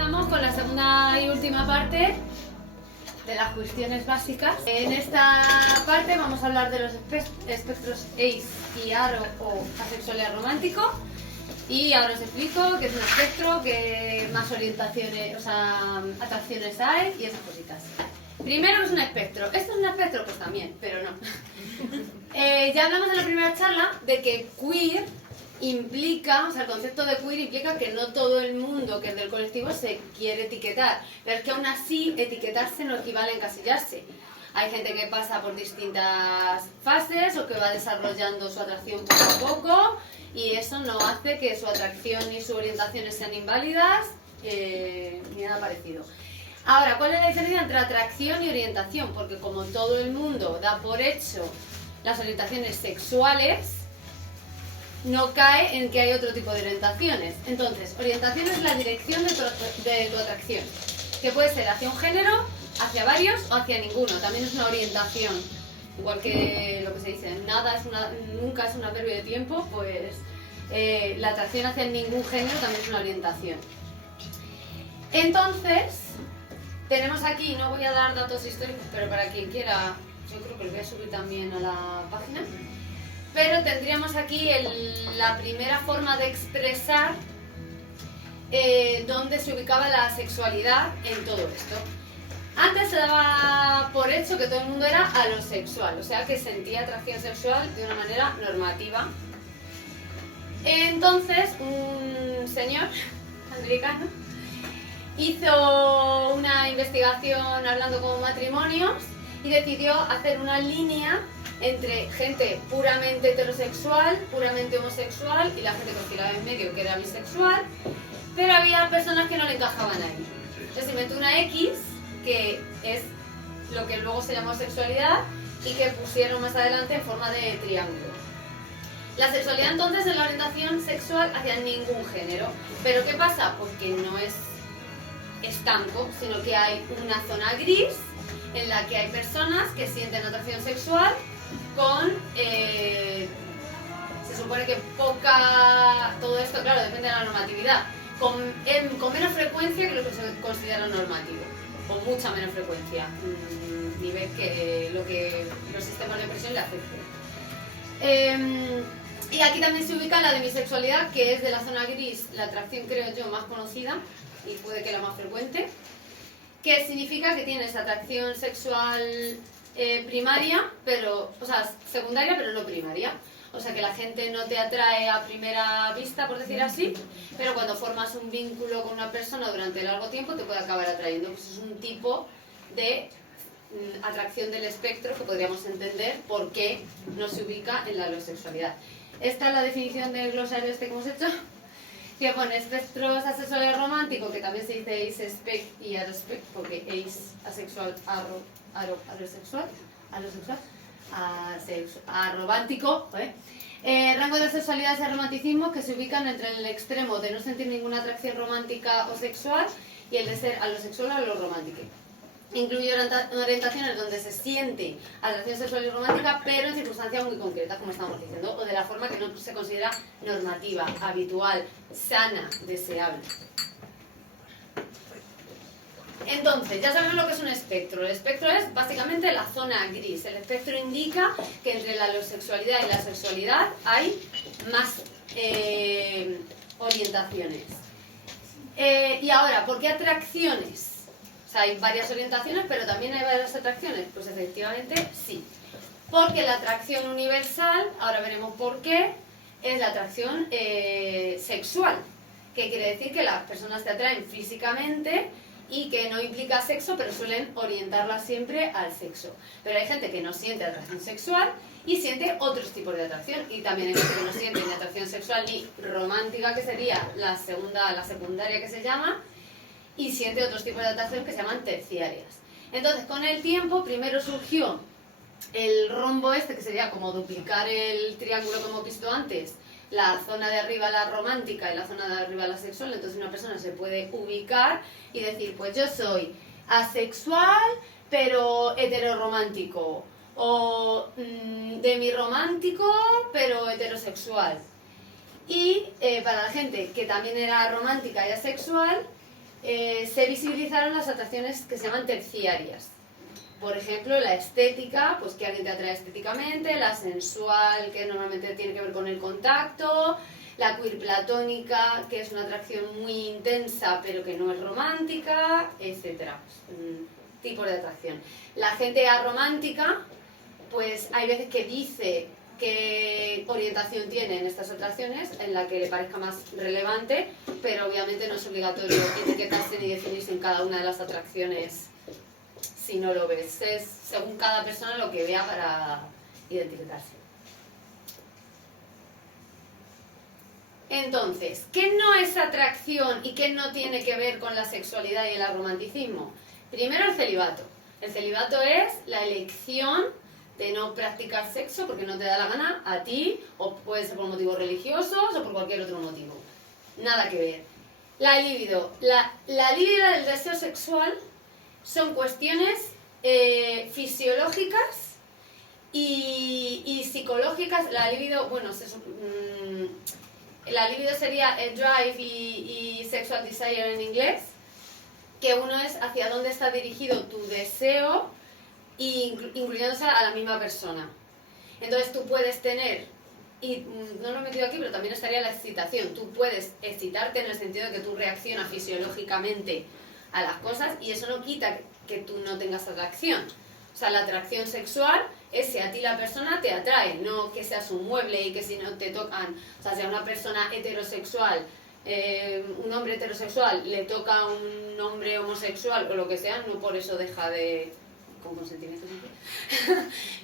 empezamos con la segunda y última parte de las cuestiones básicas. En esta parte vamos a hablar de los espectros ACE y ARO o asexualidad romántico. Y ahora os explico qué es un espectro, qué más orientaciones, o sea, atracciones hay y esas cositas. Primero, es un espectro. ¿Esto es un espectro? Pues también, pero no. Ya hablamos en la primera charla de que queer implica, o sea, el concepto de queer implica que no todo el mundo que es del colectivo se quiere etiquetar, pero es que aún así etiquetarse no equivale a encasillarse. Hay gente que pasa por distintas fases o que va desarrollando su atracción poco a poco y eso no hace que su atracción y su orientaciones sean inválidas ni nada parecido. Ahora, ¿cuál es la diferencia entre atracción y orientación? Porque como todo el mundo da por hecho las orientaciones sexuales, no cae en que hay otro tipo de orientaciones. Entonces, orientación es la dirección de tu atracción, que puede ser hacia un género, hacia varios o hacia ninguno. También es una orientación. Igual que lo que se dice, nunca es un adverbio de tiempo, pues la atracción hacia ningún género también es una orientación. Entonces, tenemos aquí, no voy a dar datos históricos, pero para quien quiera, yo creo que lo voy a subir también a la página. Pero tendríamos aquí la primera forma de expresar dónde se ubicaba la sexualidad en todo esto. Antes se daba por hecho que todo el mundo era alosexual, o sea que sentía atracción sexual de una manera normativa. Entonces, un señor anglicano hizo una investigación hablando con matrimonios y decidió hacer una línea entre gente puramente heterosexual, puramente homosexual y la gente que oscilaba en medio, que era bisexual, pero había personas que no le encajaban ahí. Entonces inventó una X, que es lo que luego se llamó sexualidad y que pusieron más adelante en forma de triángulo. La sexualidad entonces es la orientación sexual hacia ningún género. ¿Pero qué pasa? Pues que no es estanco, sino que hay una zona gris en la que hay personas que sienten atracción sexual con, se supone que todo esto, claro, depende de la normatividad, con menos frecuencia que lo que se considera normativo, o mucha menos frecuencia, nivel que lo que los sistemas de presión le afecten. Y aquí también se ubica la demisexualidad, que es de la zona gris, la atracción creo yo más conocida y puede que la más frecuente, que significa que tienes atracción sexual primaria, pero, o sea, secundaria pero no primaria. O sea que la gente no te atrae a primera vista, por decir así, pero cuando formas un vínculo con una persona durante largo tiempo te puede acabar atrayendo. Pues es un tipo de atracción del espectro que podríamos entender por qué no se ubica en la alosexualidad. Esta es la definición del glosario este que hemos hecho, que pone espectros asexuales románticos, que también se dice ace-spec y arospec, porque ace, asexual, arosexual, arromántico, rango de sexualidades y romanticismo que se ubican entre el extremo de no sentir ninguna atracción romántica o sexual y el de ser alosexual o aloromántico. Incluye orientaciones donde se siente atracción sexual y romántica, pero en circunstancias muy concretas, como estamos diciendo, o de la forma que no se considera normativa, habitual, sana, deseable. Entonces, ya sabemos lo que es un espectro. El espectro es básicamente la zona gris. El espectro indica que entre la alosexualidad y la sexualidad hay más orientaciones. Y ahora, ¿por qué atracciones? O sea, hay varias orientaciones, pero también hay varias atracciones. Pues efectivamente sí. Porque la atracción universal, ahora veremos por qué, es la atracción sexual. Que quiere decir que las personas te atraen físicamente y que no implica sexo, pero suelen orientarla siempre al sexo. Pero hay gente que no siente atracción sexual y siente otros tipos de atracción. Y también hay gente que no siente ni atracción sexual ni romántica, que sería la secundaria que se llama, y siente otros tipos de atracción que se llaman terciarias. Entonces, con el tiempo, primero surgió el rombo este, que sería como duplicar el triángulo que hemos visto antes, la zona de arriba la romántica y la zona de arriba la sexual. Entonces una persona se puede ubicar y decir, pues yo soy asexual pero heteroromántico, o demirromántico pero heterosexual. Y para la gente que también era romántica y asexual, se visibilizaron las atracciones que se llaman terciarias. Por ejemplo, la estética, pues que alguien te atrae estéticamente, la sensual, que normalmente tiene que ver con el contacto, la queer platónica, que es una atracción muy intensa pero que no es romántica, etc. Tipos de atracción. La gente aromántica, pues hay veces que dice qué orientación tienen estas atracciones, en la que le parezca más relevante, pero obviamente no es obligatorio etiquetarse ni definirse en cada una de las atracciones si no lo ves. Es según cada persona lo que vea para identificarse. Entonces, ¿qué no es atracción y qué no tiene que ver con la sexualidad y el aromanticismo? Primero, el celibato. El celibato es la elección de no practicar sexo porque no te da la gana a ti, o puede ser por motivos religiosos o por cualquier otro motivo. Nada que ver. La libido. La libido del deseo sexual son cuestiones fisiológicas y psicológicas. La libido, bueno, la libido sería el drive y sexual desire en inglés, que uno es hacia dónde está dirigido tu deseo, incluyéndose a la misma persona. Entonces tú puedes tener, y no lo he metido aquí, pero también estaría la excitación. Tú puedes excitarte en el sentido de que tú reaccionas fisiológicamente a las cosas, y eso no quita que tú no tengas atracción. O sea, la atracción sexual es si a ti la persona te atrae, no que seas un mueble y que si no te tocan, o sea, si a una persona heterosexual, un hombre heterosexual le toca a un hombre homosexual o lo que sea, no por eso deja de... con consentimiento siempre.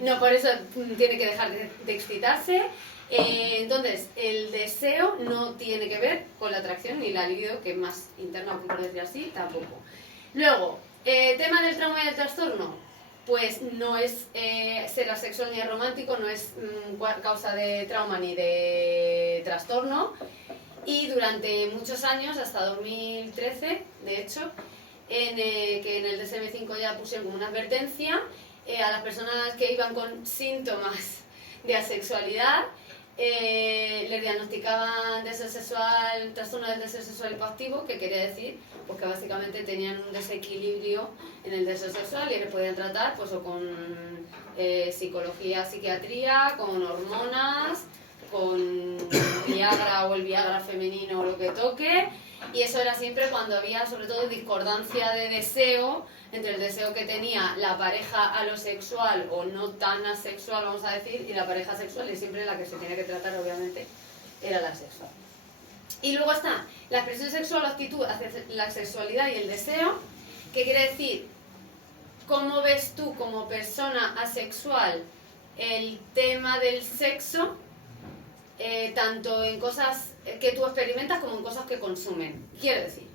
No por eso tiene que dejar de excitarse. Entonces, el deseo no tiene que ver con la atracción, ni la libido, que es más interna, por decir así, tampoco. Luego, tema del trauma y el trastorno. Pues no es ser asexual ni romántico, no es causa de trauma ni de trastorno. Y durante muchos años, hasta 2013, de hecho, que en el DSM-5 ya pusieron como una advertencia a las personas que iban con síntomas de asexualidad, les diagnosticaban deseo sexual, trastorno del deseo sexual hipoactivo, que quiere decir pues que básicamente tenían un desequilibrio en el deseo sexual y les podían tratar pues o con psicología, psiquiatría, con hormonas, con Viagra o el Viagra femenino o lo que toque. Y eso era siempre cuando había, sobre todo, discordancia de deseo entre el deseo que tenía la pareja alosexual o no tan asexual, vamos a decir, y la pareja sexual, y siempre la que se tiene que tratar, obviamente, era la sexual. Y luego está la expresión sexual o actitud hacia la sexualidad y el deseo, que quiere decir, ¿cómo ves tú como persona asexual el tema del sexo? Tanto en cosas que tú experimentas como en cosas que consumen. Quiero decir,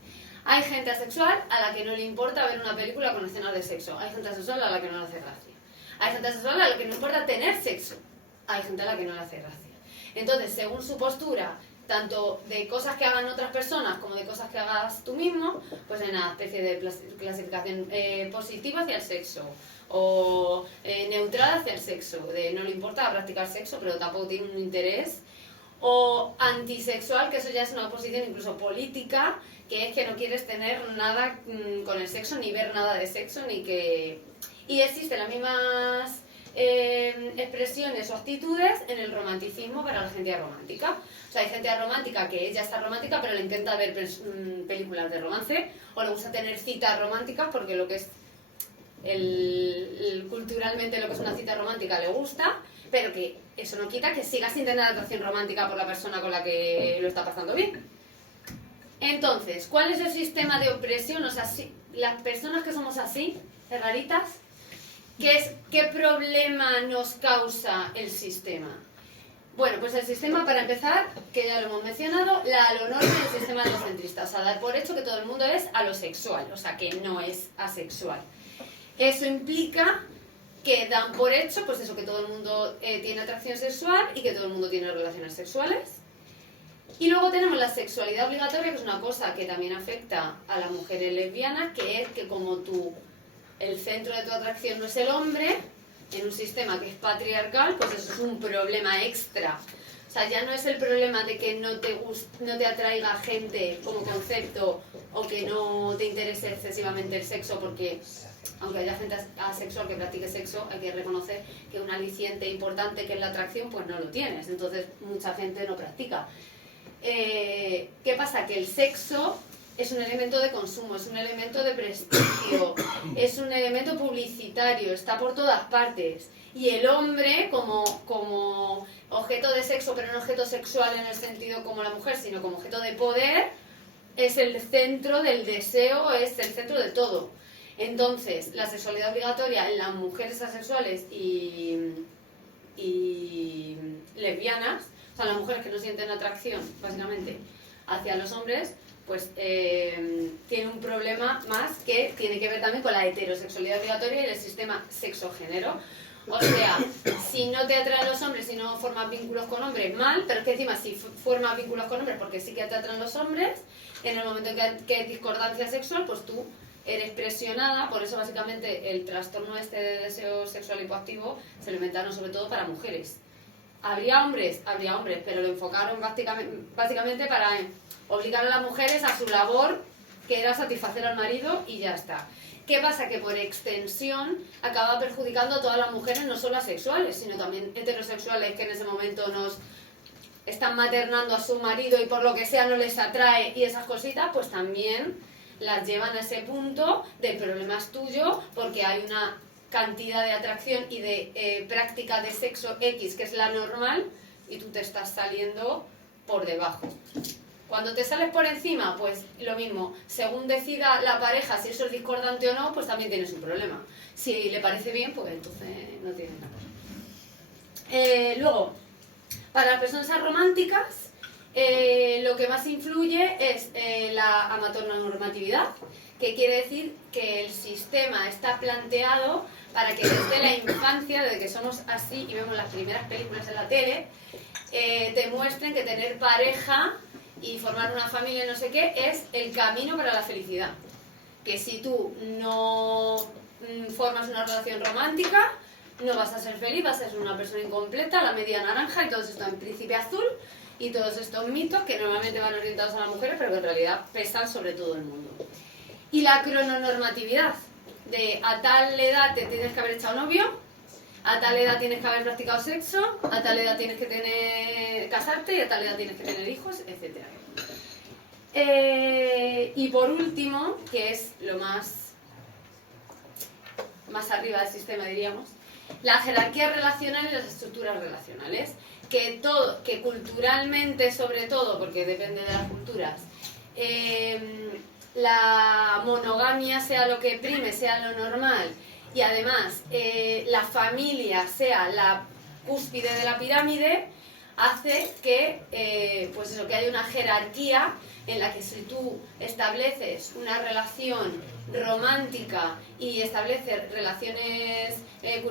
hay gente asexual a la que no le importa ver una película con escenas de sexo. Hay gente asexual a la que no le hace gracia. Hay gente asexual a la que no importa tener sexo. Hay gente a la que no le hace gracia. Entonces, según su postura, tanto de cosas que hagan otras personas como de cosas que hagas tú mismo, pues hay una especie de clasificación positiva hacia el sexo, o neutral hacia el sexo, de no le importa practicar sexo pero tampoco tiene un interés, o antisexual, que eso ya es una posición incluso política, que es que no quieres tener nada con el sexo, ni ver nada de sexo, ni que... Y existen las mismas expresiones o actitudes en el romanticismo para la gente aromántica. O sea, hay gente aromántica que ella está romántica pero le intenta ver películas de romance, o le gusta tener citas románticas porque lo que es culturalmente lo que es una cita romántica le gusta, pero que eso no quita que siga sin tener atracción romántica por la persona con la que lo está pasando bien. Entonces, ¿cuál es el sistema de opresión? O sea, las personas que somos así, raritas, ¿qué problema nos causa el sistema? Bueno, pues el sistema, para empezar, que ya lo hemos mencionado, la alonormia del sistema alocentrista, o sea, dar por hecho que todo el mundo es alosexual, o sea, que no es asexual. Eso implica que dan por hecho, pues eso, que todo el mundo tiene atracción sexual y que todo el mundo tiene relaciones sexuales. Y luego tenemos la sexualidad obligatoria, que es una cosa que también afecta a las mujeres lesbianas, que es que como el centro de tu atracción no es el hombre, en un sistema que es patriarcal, pues eso es un problema extra O sea, ya no es el problema de que no te atraiga gente como concepto o que no te interese excesivamente el sexo, porque aunque haya gente asexual que practique sexo, hay que reconocer que un aliciente importante que es la atracción, pues no lo tienes. Entonces mucha gente no practica. ¿Qué pasa? Que el sexo es un elemento de consumo, es un elemento de prestigio, es un elemento publicitario, está por todas partes. Y el hombre, como objeto de sexo, pero no objeto sexual en el sentido como la mujer, sino como objeto de poder, es el centro del deseo, es el centro de todo. Entonces, la sexualidad obligatoria en las mujeres asexuales y lesbianas, o sea, las mujeres que no sienten atracción, básicamente, hacia los hombres, pues tiene un problema más que tiene que ver también con la heterosexualidad obligatoria y el sistema sexo-género. O sea, si no te atraen los hombres, si no formas vínculos con hombres, mal, pero es que encima si formas vínculos con hombres porque sí que te atraen los hombres, en el momento en que hay discordancia sexual, pues tú eres presionada. Por eso básicamente el trastorno este de deseo sexual hipoactivo se lo inventaron sobre todo para mujeres. Habría hombres, pero lo enfocaron básicamente para obligar a las mujeres a su labor, que era satisfacer al marido, y ya está. ¿Qué pasa? Que por extensión acaba perjudicando a todas las mujeres, no solo asexuales, sino también heterosexuales que en ese momento nos están maternando a su marido y por lo que sea no les atrae y esas cositas, pues también las llevan a ese punto de problemas tuyos porque hay una cantidad de atracción y de práctica de sexo X que es la normal y tú te estás saliendo por debajo. Cuando te sales por encima, pues lo mismo, según decida la pareja si eso es discordante o no, pues también tienes un problema. Si le parece bien, pues entonces no tienes nada. Luego, para las personas arománticas, lo que más influye es la amatonormatividad, que quiere decir que el sistema está planteado para que desde la infancia, desde que somos así y vemos las primeras películas en la tele, te muestren que tener pareja y formar una familia, no sé qué, es el camino para la felicidad. Que si tú no formas una relación romántica, no vas a ser feliz, vas a ser una persona incompleta, la media naranja y todo esto en Príncipe Azul y todos estos mitos que normalmente van orientados a las mujeres, pero que en realidad pesan sobre todo el mundo. Y la crononormatividad, de a tal edad te tienes que haber echado novio, a tal edad tienes que haber practicado sexo, a tal edad tienes que casarte y a tal edad tienes que tener hijos, etc. Y por último, que es lo más arriba del sistema, diríamos, la jerarquía relacional y las estructuras relacionales, que culturalmente, sobre todo, porque depende de las culturas, la monogamia sea lo que prime, sea lo normal, y además la familia sea la cúspide de la pirámide, hace que, pues eso, que haya una jerarquía en la que si tú estableces una relación romántica y estableces relaciones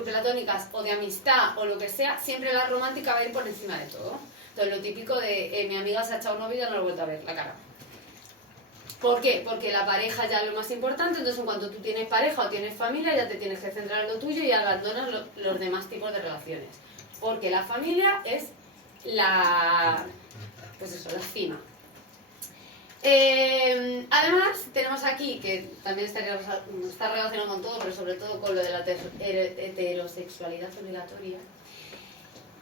platónicas o de amistad o lo que sea, siempre la romántica va a ir por encima de todo. Entonces lo típico de mi amiga se ha echado novio y ya no lo he vuelto a ver la cara. ¿Por qué? Porque la pareja ya es lo más importante, entonces en cuanto tú tienes pareja o tienes familia ya te tienes que centrar en lo tuyo y abandonas los demás tipos de relaciones. Porque la familia es pues eso, la cima. Además, tenemos aquí, que también está relacionado con todo, pero sobre todo con lo de la heterosexualidad obligatoria,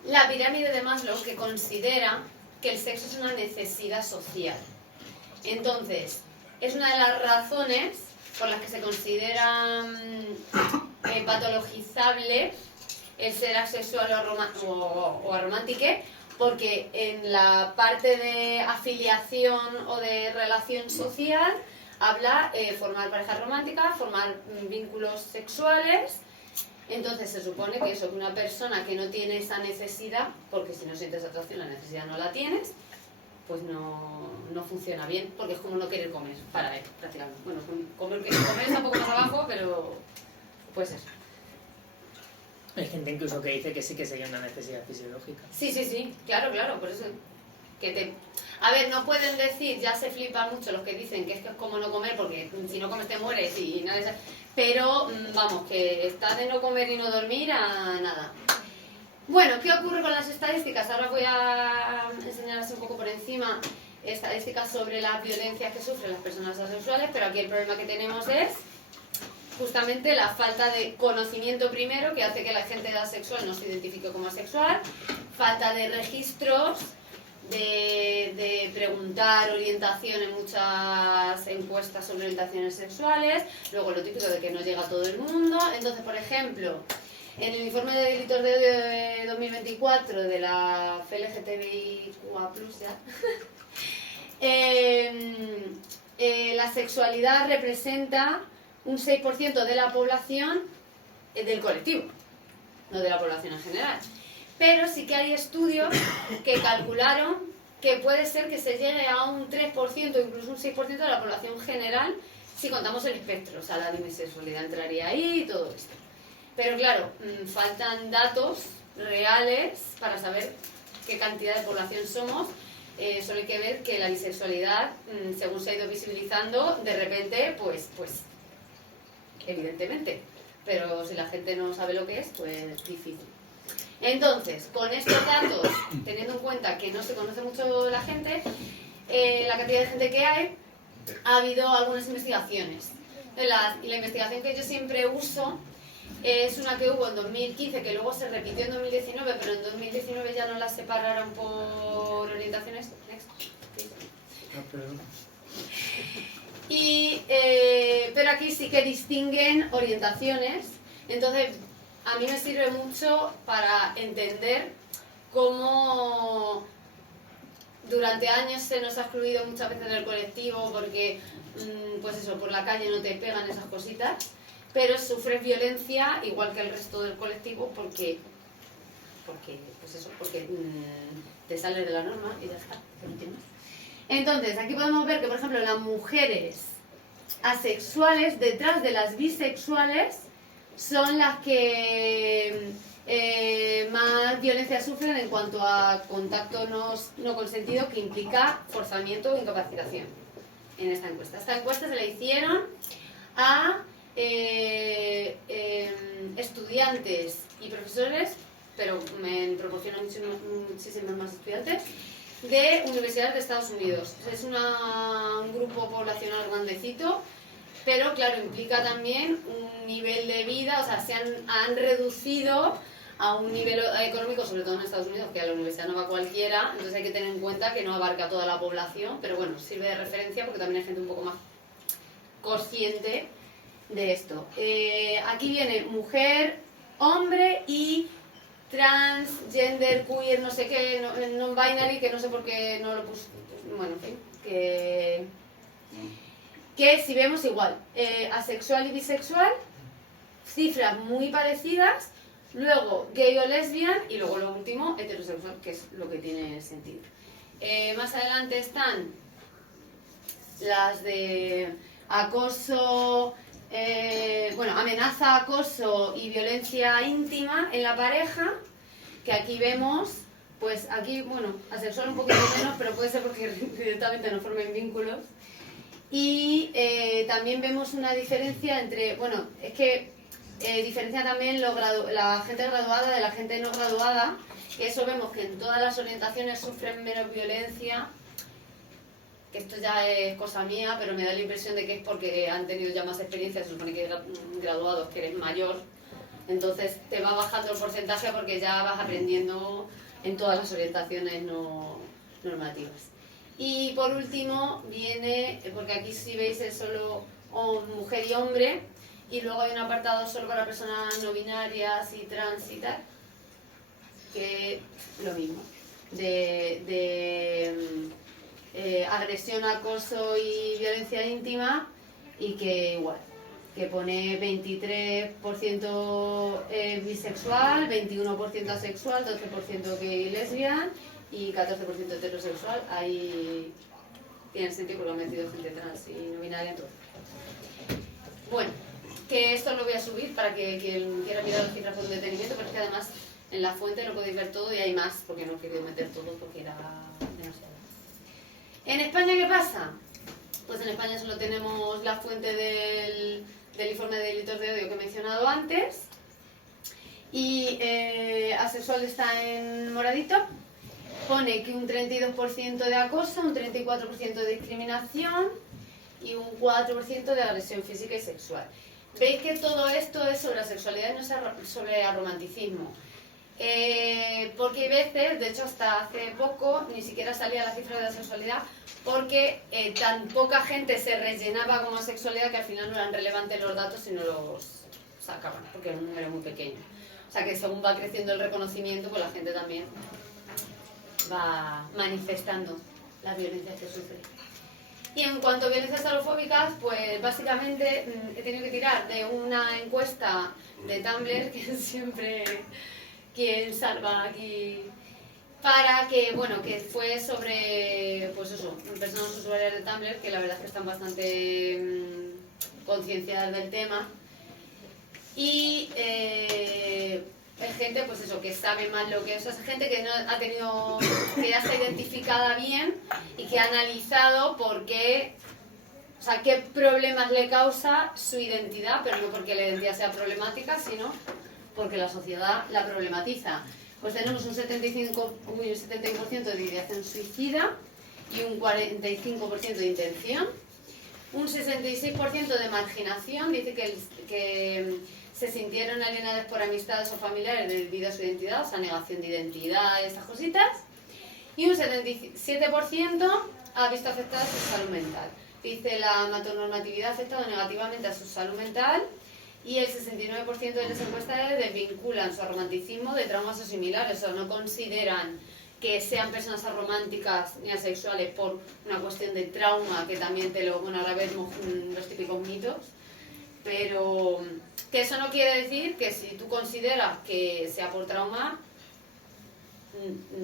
la pirámide de Maslow, que considera que el sexo es una necesidad social. Entonces, es una de las razones por las que se considera patologizable el ser asexual o aromántico, porque en la parte de afiliación o de relación social habla formar parejas románticas, formar vínculos sexuales. Entonces se supone que eso, que una persona que no tiene esa necesidad, porque si no sientes atracción la necesidad no la tienes, pues no funciona bien, porque es como no querer comer, para él, prácticamente. Bueno, comer está un poco más abajo, pero pues eso. Hay gente incluso que dice que sí que sería una necesidad fisiológica. Sí, claro, por eso a ver, no pueden decir, ya se flipan mucho los que dicen que es como no comer, porque si no comes te mueres y nada de eso, pero vamos, que está de no comer y no dormir a nada. Bueno, ¿qué ocurre con las estadísticas? Ahora voy a enseñaros un poco por encima estadísticas sobre las violencias que sufren las personas asexuales, pero aquí el problema que tenemos es justamente la falta de conocimiento primero, que hace que la gente asexual no se identifique como asexual, falta de registros, de preguntar orientación en muchas encuestas sobre orientaciones sexuales, luego lo típico de que no llega a todo el mundo. Entonces, por ejemplo, en el informe de delitos de odio de 2024 de la FLGTBIQA+, la sexualidad representa un 6% de la población del colectivo, no de la población en general. Pero sí que hay estudios que calcularon que puede ser que se llegue a un 3% o incluso un 6% de la población general si contamos el espectro, o sea, la demisexualidad entraría ahí y todo esto. Pero claro, faltan datos reales para saber qué cantidad de población somos. Solo hay que ver que la bisexualidad, según se ha ido visibilizando, de repente, pues evidentemente. Pero si la gente no sabe lo que es, pues difícil. Entonces, con estos datos, teniendo en cuenta que no se conoce mucho la gente, la cantidad de gente que hay, ha habido algunas investigaciones. La investigación que yo siempre uso es una que hubo en 2015, que luego se repitió en 2019, pero en 2019 ya no la separaron por orientaciones. Pero aquí sí que distinguen orientaciones. Entonces, a mí me sirve mucho para entender cómo durante años se nos ha excluido muchas veces del colectivo porque, pues eso, por la calle no te pegan esas cositas, pero sufres violencia igual que el resto del colectivo porque te sales de la norma y ya está, ¿entiendes? Entonces, aquí podemos ver que, por ejemplo, las mujeres asexuales, detrás de las bisexuales, son las que más violencia sufren en cuanto a contacto no consentido, que implica forzamiento o incapacitación en esta encuesta. Esta encuesta se la hicieron a estudiantes y profesores, pero me proporcionan muchísimos más estudiantes, de universidades de Estados Unidos. Es un grupo poblacional grandecito, pero claro, implica también un nivel de vida, o sea, han reducido a un nivel económico, sobre todo en Estados Unidos, que a la universidad no va cualquiera, entonces hay que tener en cuenta que no abarca a toda la población, pero bueno, sirve de referencia porque también hay gente un poco más consciente de esto. Aquí viene mujer, hombre y transgender, queer, no sé qué, non-binary, que no sé por qué no lo puse, bueno, en fin, que si vemos igual, asexual y bisexual, cifras muy parecidas, luego gay o lesbian y luego lo último, heterosexual, que es lo que tiene sentido. Más adelante están las de acoso, amenaza, acoso y violencia íntima en la pareja, que aquí vemos, pues aquí, bueno, asexual un poquito menos, pero puede ser porque directamente no formen vínculos. Y también vemos una diferencia entre, bueno, es que diferencia también la gente graduada de la gente no graduada, que eso vemos que en todas las orientaciones sufren menos violencia, que esto ya es cosa mía, pero me da la impresión de que es porque han tenido ya más experiencia, se supone que graduados, que eres mayor, entonces te va bajando el porcentaje porque ya vas aprendiendo en todas las orientaciones no normativas. Y por último viene, porque aquí si veis es solo mujer y hombre, y luego hay un apartado solo para personas no binarias y trans y tal, que lo mismo, agresión, acoso y violencia íntima, y que igual, que pone 23% bisexual, 21% asexual, 12% gay y lesbian y 14% heterosexual. Ahí tiene sentido porque han metido gente trans y no binaria en todo. Bueno, que esto lo voy a subir para que quien quiera mirar las cifras con detenimiento, pero es que además en la fuente lo podéis ver todo y hay más, porque no he querido meter todo porque era demasiado. ¿En España qué pasa? Pues en España solo tenemos la fuente del informe de delitos de odio que he mencionado antes. Y asexual está en moradito. Pone que un 32% de acoso, un 34% de discriminación y un 4% de agresión física y sexual. Veis que todo esto es sobre la sexualidad y no es sobre el romanticismo. Porque hay veces, de hecho hasta hace poco, ni siquiera salía la cifra de la sexualidad, porque tan poca gente se rellenaba como sexualidad que al final no eran relevantes los datos y no los sacaban, porque era un número muy pequeño. O sea que según va creciendo el reconocimiento, pues la gente también va manifestando las violencias que sufre. Y en cuanto a violencias alofóbicas, pues básicamente he tenido que tirar de una encuesta de Tumblr, que siempre quien salva aquí, para que, bueno, que fue sobre, pues eso, personas usuarias de Tumblr, que la verdad es que están bastante concienciadas del tema. Y hay gente, pues eso, que sabe más lo que es, o sea, gente que no ha tenido, que ya está identificada bien y que ha analizado por qué, o sea, qué problemas le causa su identidad, pero no porque la identidad sea problemática, sino porque la sociedad la problematiza. Pues tenemos un 71% de ideación suicida y un 45% de intención, un 66% de marginación, dice que se sintieron alienados por amistades o familiares debido a su identidad, o sea, negación de identidad, esas cositas, y un 77% ha visto afectada su salud mental. Dice la matronormatividad ha afectado negativamente a su salud mental y el 69% de las encuestadas desvinculan su romanticismo de traumas o similares, o sea, no consideran que sean personas arománticas ni asexuales por una cuestión de trauma, que también bueno, ahora vemos los típicos mitos, pero que eso no quiere decir que si tú consideras que sea por trauma,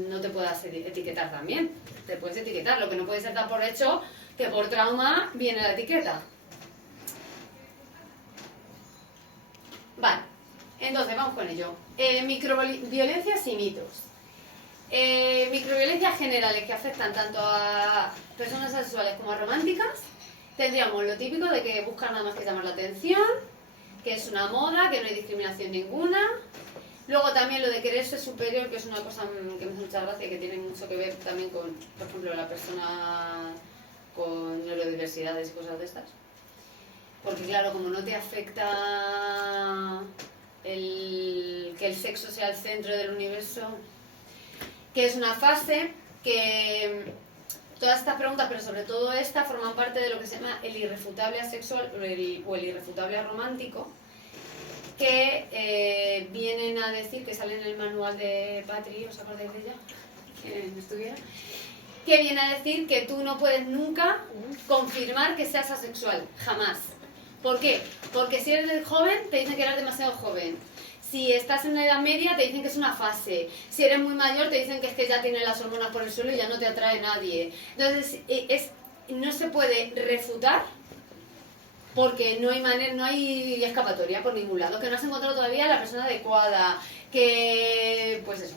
no te puedas etiquetar también. Te puedes etiquetar, lo que no puede ser dar por hecho que por trauma viene la etiqueta. Vale, entonces vamos con ello. Microviolencias y mitos. Microviolencias generales que afectan tanto a personas asexuales como a románticas. Tendríamos lo típico de que buscan nada más que llamar la atención, que es una moda, que no hay discriminación ninguna. Luego también lo de quererse superior, que es una cosa que me hace mucha gracia, que tiene mucho que ver también con, por ejemplo, la persona con neurodiversidades y cosas de estas. Porque claro, como no te afecta que el sexo sea el centro del universo, que es una fase que todas estas preguntas, pero sobre todo esta, forman parte de lo que se llama el irrefutable asexual o el irrefutable aromántico, que vienen a decir, que sale en el manual de Patri, ¿os acordáis de ella? ¿Quién estuviera? Que viene a decir que tú no puedes nunca confirmar que seas asexual, jamás. ¿Por qué? Porque si eres joven, te dicen que eres demasiado joven. Si estás en una edad media, te dicen que es una fase. Si eres muy mayor, te dicen que es que ya tienes las hormonas por el suelo y ya no te atrae nadie. Entonces, no se puede refutar porque no hay escapatoria por ningún lado. Que no has encontrado todavía la persona adecuada. Que, pues eso.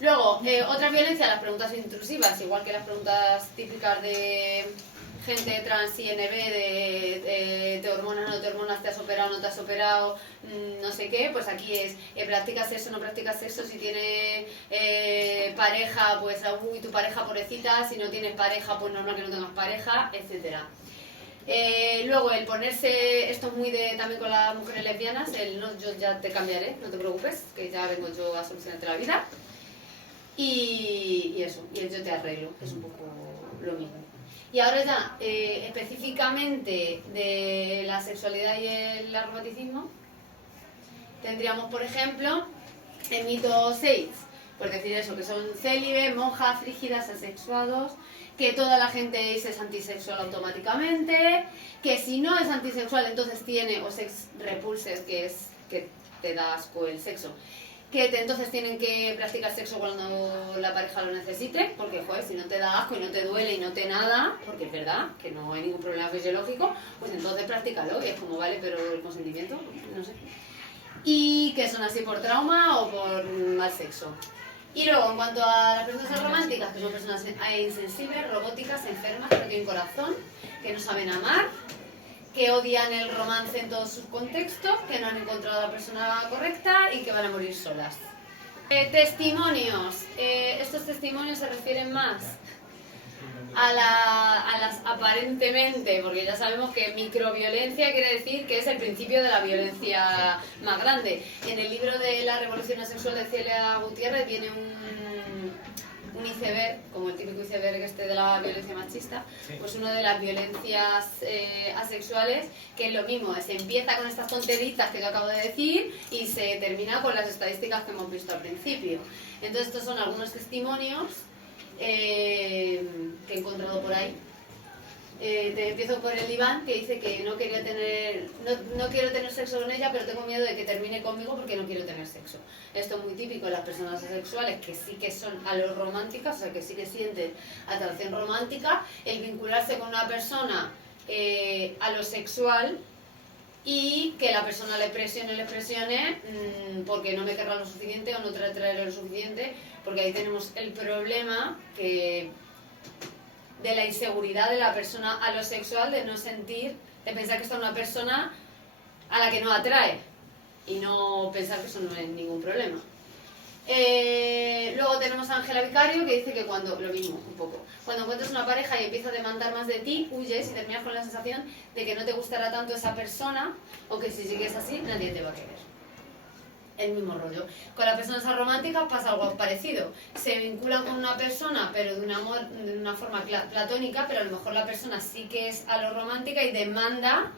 Luego, otra violencia, las preguntas intrusivas, igual que las preguntas típicas de gente trans INB, de te hormonas, no te hormonas, te has operado, no te has operado, no sé qué, pues aquí es practicas sexo, no practicas sexo, si tienes pareja, pues uy, tu pareja pobrecita, si no tienes pareja, pues normal que no tengas pareja, etcétera. Luego el ponerse, esto es muy también con las mujeres lesbianas, no, yo ya te cambiaré, no te preocupes, que ya vengo yo a solucionarte la vida. Y eso, y el yo te arreglo, que es un poco lo mismo. Y ahora ya, específicamente de la sexualidad y el aromanticismo, tendríamos, por ejemplo, el mito 6, por decir eso, que son célibes, monjas, frígidas, asexuados, que toda la gente es antisexual automáticamente, que si no es antisexual entonces tiene, o sex repulses, que es que te da asco el sexo, que entonces tienen que practicar sexo cuando la pareja lo necesite, porque joder, si no te da asco y no te duele y no te nada, porque es verdad que no hay ningún problema fisiológico, pues entonces practícalo, y es como vale, pero el consentimiento, no sé. Y que son así por trauma o por mal sexo. Y luego, en cuanto a las personas románticas, que son personas insensibles, robóticas, enfermas, que no tienen corazón, que no saben amar, que odian el romance en todos sus contextos, que no han encontrado a la persona correcta y que van a morir solas. Testimonios. Estos testimonios se refieren más a las aparentemente, porque ya sabemos que microviolencia quiere decir que es el principio de la violencia más grande. En el libro de La Revolución Asexual de Celia Gutiérrez viene un iceberg, como el típico iceberg este de la violencia machista, pues una de las violencias asexuales, que es lo mismo, se empieza con estas tonteritas que yo acabo de decir y se termina con las estadísticas que hemos visto al principio. Entonces estos son algunos testimonios que he encontrado por ahí. Te empiezo por el Iván, que dice que no quiero tener sexo con ella, pero tengo miedo de que termine conmigo porque no quiero tener sexo. Esto es muy típico en las personas asexuales, que sí que son alorrománticas, o sea que sí que sienten atracción romántica, el vincularse con una persona alosexual y que la persona le presione porque no me querrá lo suficiente o no traeré lo suficiente, porque ahí tenemos el problema de la inseguridad de la persona alosexual, de no sentir, de pensar que está una persona a la que no atrae y no pensar que eso no es ningún problema. Luego tenemos a Ángela Vicario, que dice que cuando, lo mismo un poco, cuando encuentras una pareja y empieza a demandar más de ti, huyes y terminas con la sensación de que no te gustará tanto esa persona, o que si sigues así nadie te va a querer. El mismo rollo. Con las personas románticas pasa algo parecido. Se vinculan con una persona, pero de una forma platónica, pero a lo mejor la persona sí que es alorromántica y demanda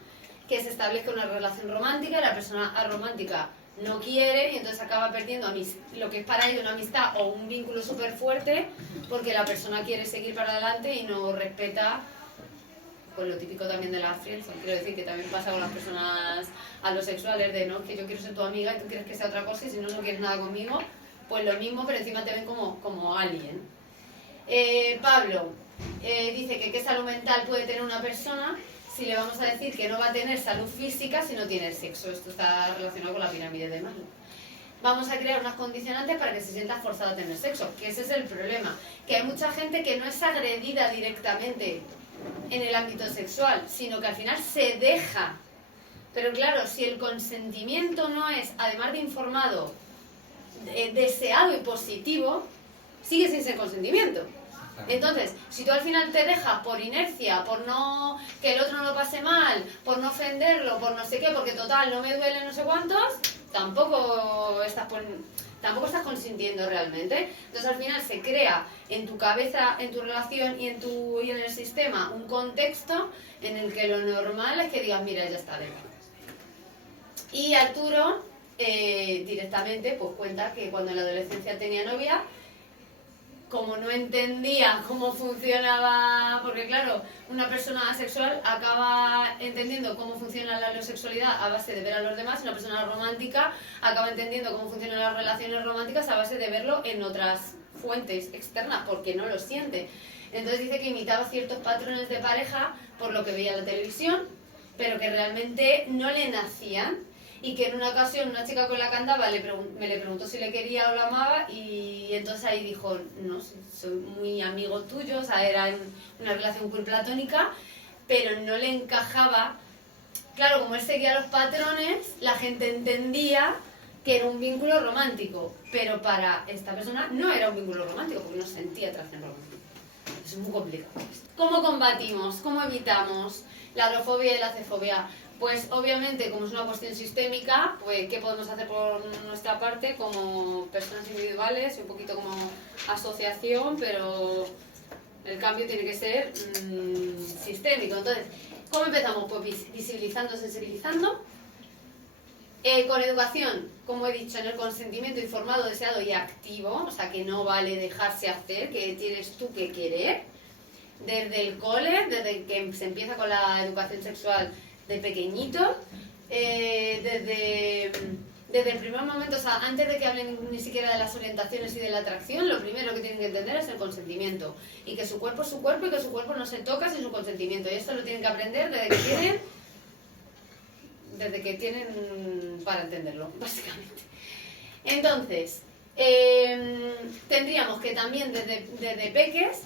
que se establezca una relación romántica, y la persona aromántica no quiere y entonces acaba perdiendo lo que es para ella una amistad o un vínculo súper fuerte porque la persona quiere seguir para adelante y no respeta. Pues lo típico también de la friendzone, quiero decir que también pasa con las personas alosexuales de no, que yo quiero ser tu amiga y tú quieres que sea otra cosa y si no, no quieres nada conmigo, pues lo mismo, pero encima te ven como alien. Pablo dice que qué salud mental puede tener una persona si le vamos a decir que no va a tener salud física si no tiene sexo. Esto está relacionado con la pirámide de Maslow. Vamos a crear unas condicionantes para que se sienta forzada a tener sexo, que ese es el problema, que hay mucha gente que no es agredida directamente en el ámbito sexual, sino que al final se deja. Pero claro, si el consentimiento no es, además de informado, deseado y positivo, sigue sin ser consentimiento. Entonces, si tú al final te dejas por inercia, por no que el otro no lo pase mal, por no ofenderlo, por no sé qué, porque total no me duele no sé cuántos, tampoco estás consintiendo realmente. Entonces al final se crea en tu cabeza, en tu relación y en el sistema un contexto en el que lo normal es que digas, mira, ya está, venga. Y Arturo directamente pues cuenta que cuando en la adolescencia tenía novia, como no entendía cómo funcionaba, porque claro, una persona asexual acaba entendiendo cómo funciona la homosexualidad a base de ver a los demás, y una persona romántica acaba entendiendo cómo funcionan las relaciones románticas a base de verlo en otras fuentes externas, porque no lo siente. Entonces dice que imitaba ciertos patrones de pareja por lo que veía en la televisión, pero que realmente no le nacían. Y que en una ocasión una chica con la que andaba me le preguntó si le quería o lo amaba, y entonces ahí dijo, no, soy muy amigo tuyo, o sea, era una relación muy platónica, pero no le encajaba. Claro, como él seguía los patrones, la gente entendía que era un vínculo romántico, pero para esta persona no era un vínculo romántico, porque no sentía atracción romántica. Eso es muy complicado. ¿Cómo combatimos? ¿Cómo evitamos la arofobia y la acefobia? Pues obviamente, como es una cuestión sistémica, pues ¿qué podemos hacer por nuestra parte como personas individuales y un poquito como asociación? Pero el cambio tiene que ser sistémico. Entonces, ¿cómo empezamos? Pues visibilizando, sensibilizando. Con educación, como he dicho, en el consentimiento informado, deseado y activo, o sea que no vale dejarse hacer, que tienes tú que querer. Desde el cole, desde que se empieza con la educación sexual de pequeñito, desde el primer momento, o sea, antes de que hablen ni siquiera de las orientaciones y de la atracción, lo primero que tienen que entender es el consentimiento, y que su cuerpo es su cuerpo y que su cuerpo no se toca sin su consentimiento, y esto lo tienen que aprender desde que tienen para entenderlo, básicamente. Entonces, tendríamos que también desde peques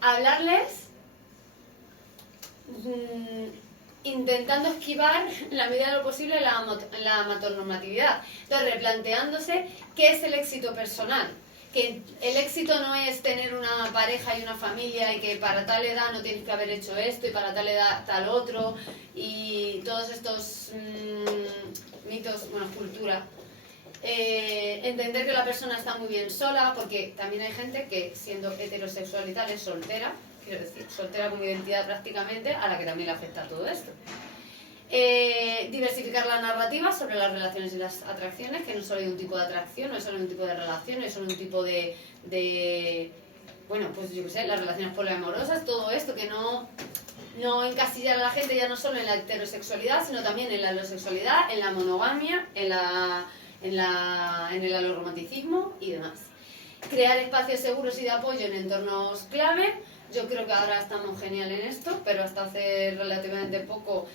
hablarles intentando esquivar en la medida de lo posible la matornormatividad. Entonces, replanteándose qué es el éxito personal. Que el éxito no es tener una pareja y una familia y que para tal edad no tienes que haber hecho esto y para tal edad tal otro y todos estos mitos, bueno, cultura. Entender que la persona está muy bien sola, porque también hay gente que siendo heterosexual y tal es soltera, quiero decir, soltera con identidad prácticamente, a la que también le afecta todo esto. Diversificar la narrativa sobre las relaciones y las atracciones, que no solo hay un tipo de atracción, no es solo un tipo de relación, no es solo un tipo de bueno, pues yo qué sé, las relaciones poliamorosas, todo esto, que no encasillar a la gente ya no solo en la heterosexualidad, sino también en la homosexualidad, en la monogamia, en el alorromanticismo y demás. Crear espacios seguros y de apoyo en entornos clave. Yo creo que ahora estamos genial en esto, pero hasta hace relativamente poco,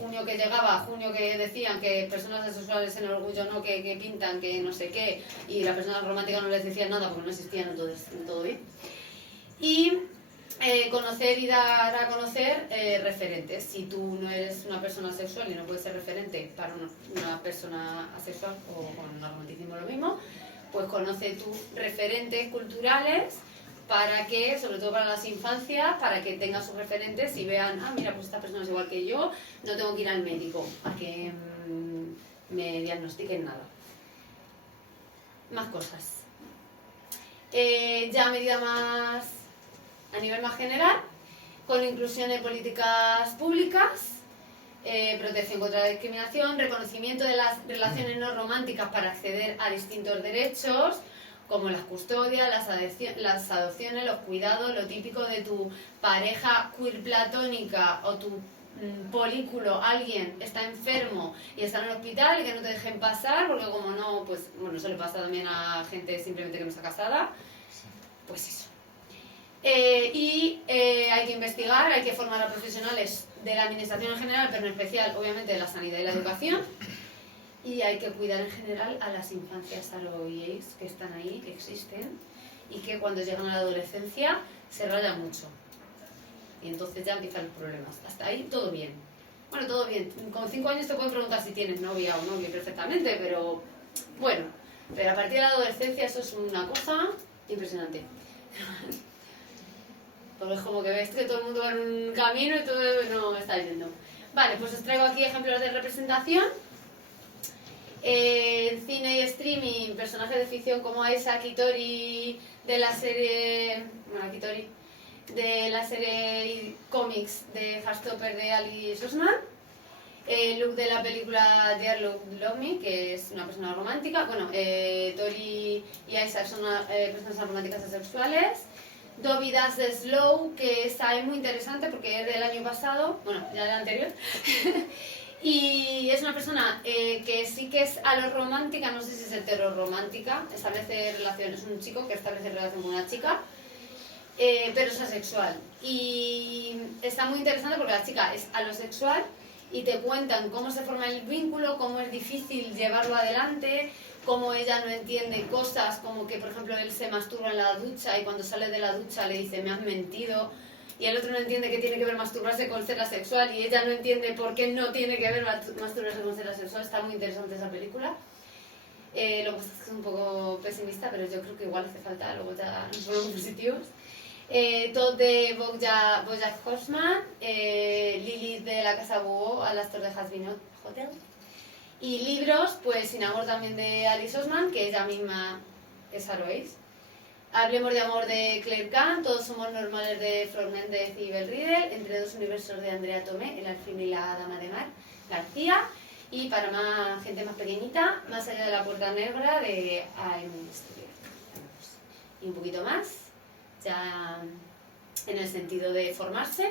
junio que llegaba, junio que decían que personas asexuales en el orgullo no, que pintan, que no sé qué, y las personas románticas no les decían nada porque no existían, entonces todo bien. Y conocer y dar a conocer referentes. Si tú no eres una persona sexual y no puedes ser referente para una persona asexual o con el romanticismo lo mismo, pues conoce tus referentes culturales para que, sobre todo para las infancias, para que tengan sus referentes y vean, ah, mira, pues esta persona es igual que yo, no tengo que ir al médico a que me diagnostiquen nada. Más cosas. Ya a medida más, a nivel más general, con inclusión en políticas públicas, protección contra la discriminación, reconocimiento de las relaciones no románticas para acceder a distintos derechos, como las custodias, las adopciones, los cuidados, lo típico de tu pareja queer platónica o tu polículo, alguien está enfermo y está en el hospital y que no te dejen pasar, porque como no, pues bueno, eso le pasa también a gente simplemente que no está casada, pues eso. Hay que investigar, hay que formar a profesionales de la administración en general, pero en especial, obviamente, de la sanidad y la educación. Y hay que cuidar en general a las infancias aloe que están ahí, que existen, y que cuando llegan a la adolescencia se rayan mucho. Y entonces ya empiezan los problemas. Hasta ahí todo bien. Bueno, todo bien. Con 5 años te pueden preguntar si tienes novia o novio perfectamente, pero bueno. Pero a partir de la adolescencia eso es una cosa impresionante. Porque es como que ves que todo el mundo va en un camino y todo no está yendo. Vale, pues os traigo aquí ejemplos de representación. En cine y streaming, personajes de ficción como Isaac y Tori de la serie... Bueno, aquí Tori. De la serie cómics de Heartstopper de Alice Oseman. Luke de la película Dear Love Me, que es una persona romántica. Bueno, Tori y Isaac son personas románticas asexuales. Dobby Does the Slow, que está muy interesante porque es del año pasado, bueno, ya del anterior. Y es una persona que sí que es alorromántica, no sé si es heterorromántica, establece relación, es un chico que establece relación con una chica, pero es asexual. Y está muy interesante porque la chica es alosexual y te cuentan cómo se forma el vínculo, cómo es difícil llevarlo adelante, cómo ella no entiende cosas como que, por ejemplo, él se masturba en la ducha y cuando sale de la ducha le dice, me has mentido. Y el otro no entiende que tiene que ver masturbarse con ser asexual y ella no entiende por qué no tiene que ver masturbarse con ser asexual. Está muy interesante esa película. Lo que pasa es que es un poco pesimista, pero yo creo que igual hace falta, luego ya nos ponemos positivos. Todd de BoJack Horseman, Lilith de La Casa Búho, Alastor de Hazbin Hotel. Y libros, pues Sin amor también de Alice Oseman, que ella misma es Aroeis. Hablemos de amor de Claire Kahn, Todos somos normales de Flor Méndez y Bel Riddle, Entre dos universos de Andrea Tomé, El alfil y la dama de mar, García. Y para más gente más pequeñita, Más allá de la puerta negra de I'm Mystery. Y un poquito más, ya en el sentido de formarse.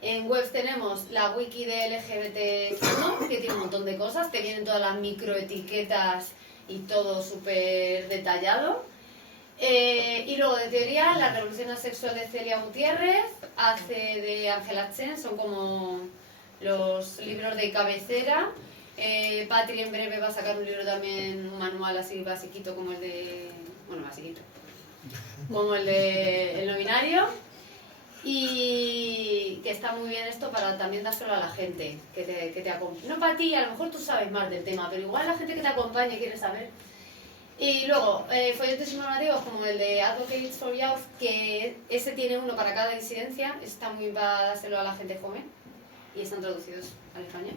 En webs tenemos la wiki de LGBT, que tiene un montón de cosas, te vienen todas las microetiquetas y todo súper detallado. Y luego de teoría, La revolución asexual de Celia Gutiérrez, hace de Ángela Chen, son como los libros de cabecera. Patri en breve va a sacar un libro también, un manual así basiquito como el de... Bueno, basiquito. Como el de El no binario. Y que está muy bien esto para también dárselo a la gente que te acompañe. No para ti, a lo mejor tú sabes más del tema, pero igual la gente que te acompañe quiere saber. Y luego, folletos informativos como el de Advocates for Youth, que ese tiene uno para cada disidencia, está muy bien para dárselo a la gente joven y están traducidos al español.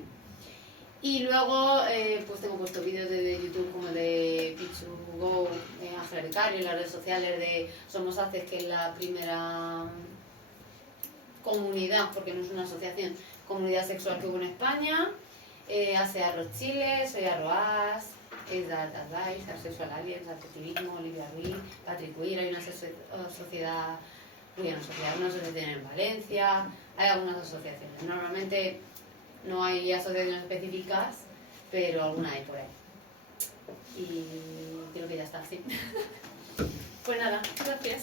Y luego, pues tengo puesto vídeos de YouTube como el de Pichu-Go, Ángela Vicario, en las redes sociales de Somos Haces, que es la primera comunidad, porque no es una asociación, comunidad sexual que hubo en España, hace Arroz Chile, Soy Arroaz, es Dart Advice, Asexual Aliens, Activismo, Olivia Ruiz, Patrick Queer, hay una sociedad, una asociación en Valencia, hay algunas asociaciones. Normalmente no hay asociaciones específicas, pero alguna hay por ahí. Y creo que ya está, sí. Pues nada, gracias.